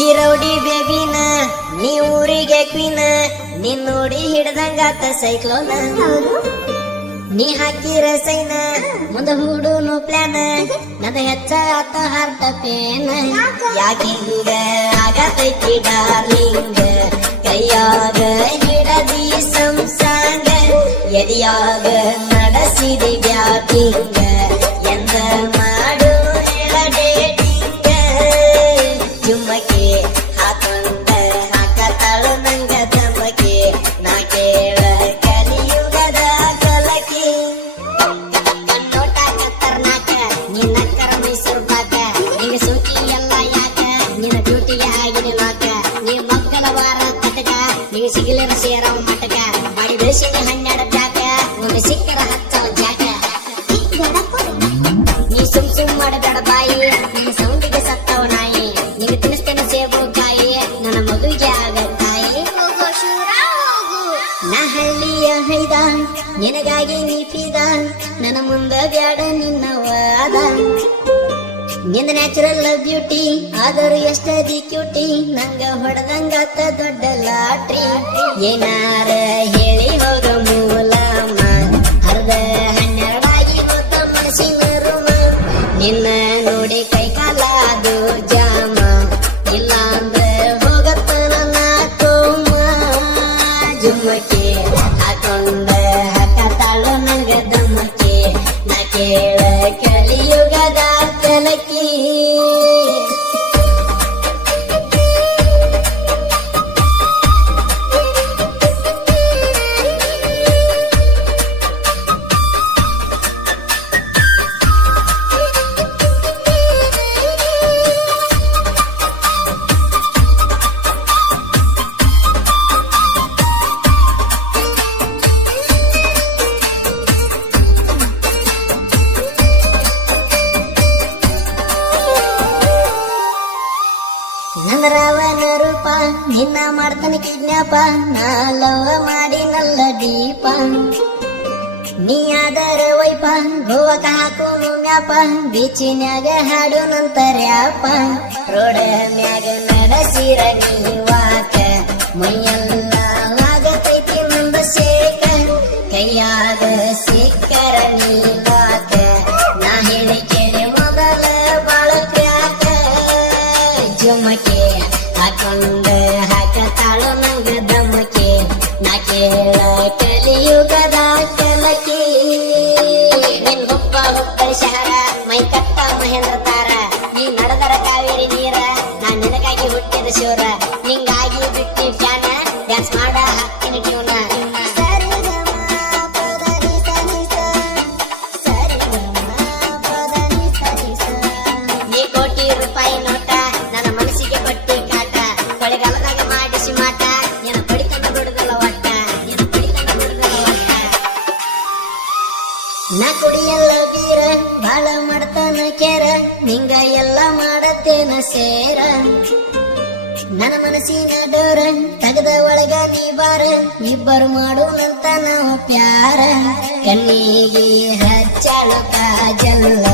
ಈ ರೌಡಿ ಬೇಬಿನ ನೀ ಊರಿಗೆ ಕ್ವೀನ ನಿನ್ ನೋಡಿ ಹಿಡ್ದಂಗಾತ ಸೈಕ್ಲೋನ ನೀ ಹಾಕಿರ ಸೈನ ಮುಂದ ಹೂಡುನು ಪ್ಲಾನ ನದ ಹೆಚ್ಚ ಆತ ಹಾರ್ಟ ಪೇನ ಯಾಕಿಂಗ ಆಗತೈತಿ ಡಾರ್ಲಿಂಗ ಕೈಯಾಗ ಹಿಡದಿ ಸಂಸಾಂಗ ಎದಿಯಾಗ ನಡೆಸಿದಿ ಬ್ಯಾಟಿಂಗ ಎಂದ ಮಾಡು ಹೇಳಡೇಟಿಂಗ ಜುಮ್ಮಕ್ಕೆ ಹಾಕೊಂಡ ಹಾಕತಾಳು ನಂಗ ತಮ್ಮಕ್ಕೆ ನಾ ಕೇಳ ಕಲಿಯುಗದ ಕಲಕಿ ಕಣ್ಣೋಟ ಕತ್ತರ್ನಾಕ ನಿನ್ನ ಕರ ಮೈಸೂರು ಪಾಕ ನಿಂಗ ಸೂಚಿ ಎಲ್ಲ ಯಾಕ ನಿನ್ನ ಡ್ಯೂಟಿಗೆ ಆಗಿನ ನಾಕ ನೀ ಮಕ್ಕಳ ವಾರ ಕಟಕ ನಿಂಗ ಸಿಗಲಿರ ಸೇರವ ಮಟಕ ಮಾಡಿ ಬೆಳೆಸಿನಿ 12 ಜಾಕ ಒಮ್ಮೆ ಸಿಕ್ಕರ ಹಚ್ಚವ ಜಾಕ ನೀ ಸುಮ್ ಮಾಡಬೇಡ ಬಾಯಿ ನಿನ್ನ ಸೌಂಡಿಗೆ ಸತ್ತವ ನಾಯಿ ನಿಂಗ ತಿನ್ನಿಸ್ತೇನೆ ಸೇಬು ಕಾಯಿ ನನ್ನ ಮಗುವಿಗೆ ಆಗ ತಾಯಿ ನಾ ಹಳ್ಳಿಯ ಹೈದ ನಿನಗಾಗಿ ನೀ ಫಿದ ನನ್ನ ಮುಂದ ಬ್ಯಾಡ ನಿನ್ನ ವಾದ ನಿಂದ ನ್ಯಾಚುರಲ್ ಬ್ಯೂಟಿ ಆದರೂ ಎಷ್ಟದಿ ಕ್ಯೂಟಿ ನಂಗ ಹೊಡೆದಂಗಾತ ದೊಡ್ಡ ಲಾಟ್ರಿ ಏನಾರ ಹೇಳಿ ಹೋಗ ಮೂಲ ಹರ್ದ 12 ಹೋದ ಮನಸ್ಸಿನ ರುಮ ನಿನ್ನ ನೋಡಿ ಕೈ ಕಾಲಾದು ಜಾಮ ಇಲ್ಲ ಅಂದ್ರೆ ಹೋಗತ್ತ ನನ್ನ ಕೋಮ ಜುಮ್ಮಕ್ಕೆ ಹಾಕೊಂಡ ಹಾಕತಾಳು ನಂಗ ದಮ್ಮಕ್ಕೆ ನಾ ಕೇಳ ಕಲಿಯುಗದ ಕಲಕಿ ನನ್ನ ರಾವಣ ರೂಪ ನಿನ್ನ ಮಾಡ್ತಾನೆ ಕಿಡ್ನಾಪ ನಾ ಲವ್ ಮಾಡಿ ನಲ್ಲ ದೀಪ ನೀ ಆದರ ವೈಪ ಗೋವಕ ಹಾಕೋನು ಮ್ಯಾಪ ಬೀಚಿನ್ಯಾಗ ಹಾಡು ನಂತರ್ಯಾಪ ರೋಡ ಮ್ಯಾಗ ನಡೆಸಿರ ನೀವಾಕ ಮೈಯೆಲ್ಲ ಆಗತೈತಿ ಮುಂದ ಶೇಕ ಕೈಯಾಗ ಸಿಕ್ಕರ ನೀಲಾಕ ನಾ ಹೇಳಿ ಕೇಳಿ ಮೊದಲ ಬಾಳಕ್ಯಾಕ ಜುಮಕ್ಕೆ ಹಾಕೊಂಡ ಹಾಕತಾಳು ನಂಗ ದಮ್ಮಕ್ಕೆ ನಾ ಕೇಳ ಕಲಿಯುಗದ ಕಲಕಿ ನಿನ್ ಗೊಪ್ಪ ಹುಬ್ಬಳ್ಳಿ ಶಹರ ಮೈ ಕಟ್ಟ ಮಹೇಂದ್ರ ತಾರ ನೀ ನಡೆದರ ಕಾವೇರಿ ನೀರ ನಾ ನಿನಗಾಗಿ ಹುಟ್ಟಿದ ಶೂರ ನಿಂಗಾಗಿ ಬಿಟ್ಟಿ ಫ್ಯಾನ ಡ್ಯಾನ್ಸ್ ಮಾಡ ಹಾಕ್ತೀನಿ ಟ್ಯೂನ ನೀ ಕೋಟಿ ರೂಪಾಯಿ ನೋಟ ನನ್ನ ಮನಸ್ಸಿಗೆ ಬಟ್ಟಿ ಕಾಟ ಕೊಳೆಗಾಲದಾಗ ಮಾಡಿಸಿ ಮಾಟ ಏನ ಪಡಿತನ ಬಿಡುದಲ್ಲ ಒಟ್ಟ ಏನ ಪಡಿತನ ಬಿಡುದಲ್ಲ ಒಟ್ಟ ನಾ ಕುಡಿಯಲ್ಲ ಬೀರ ಬಾಳ ಮಾಡ್ತಾನ ಕೇರ ನಿಂಗ ಎಲ್ಲ ಮಾಡತ್ತೇನ ಸೇರ ನನ್ನ ಮನಸ್ಸಿನ ಡೋರ ತಗದ ಒಳಗ ನೀ ಬಾರ ಇಬ್ಬರು ಮಾಡೋಣಂತ ನಾವು ಪ್ಯಾರ ಕಣ್ಣಿಗೆ ಹಚ್ಚಾಳು ಕಾಜಲ್ಲ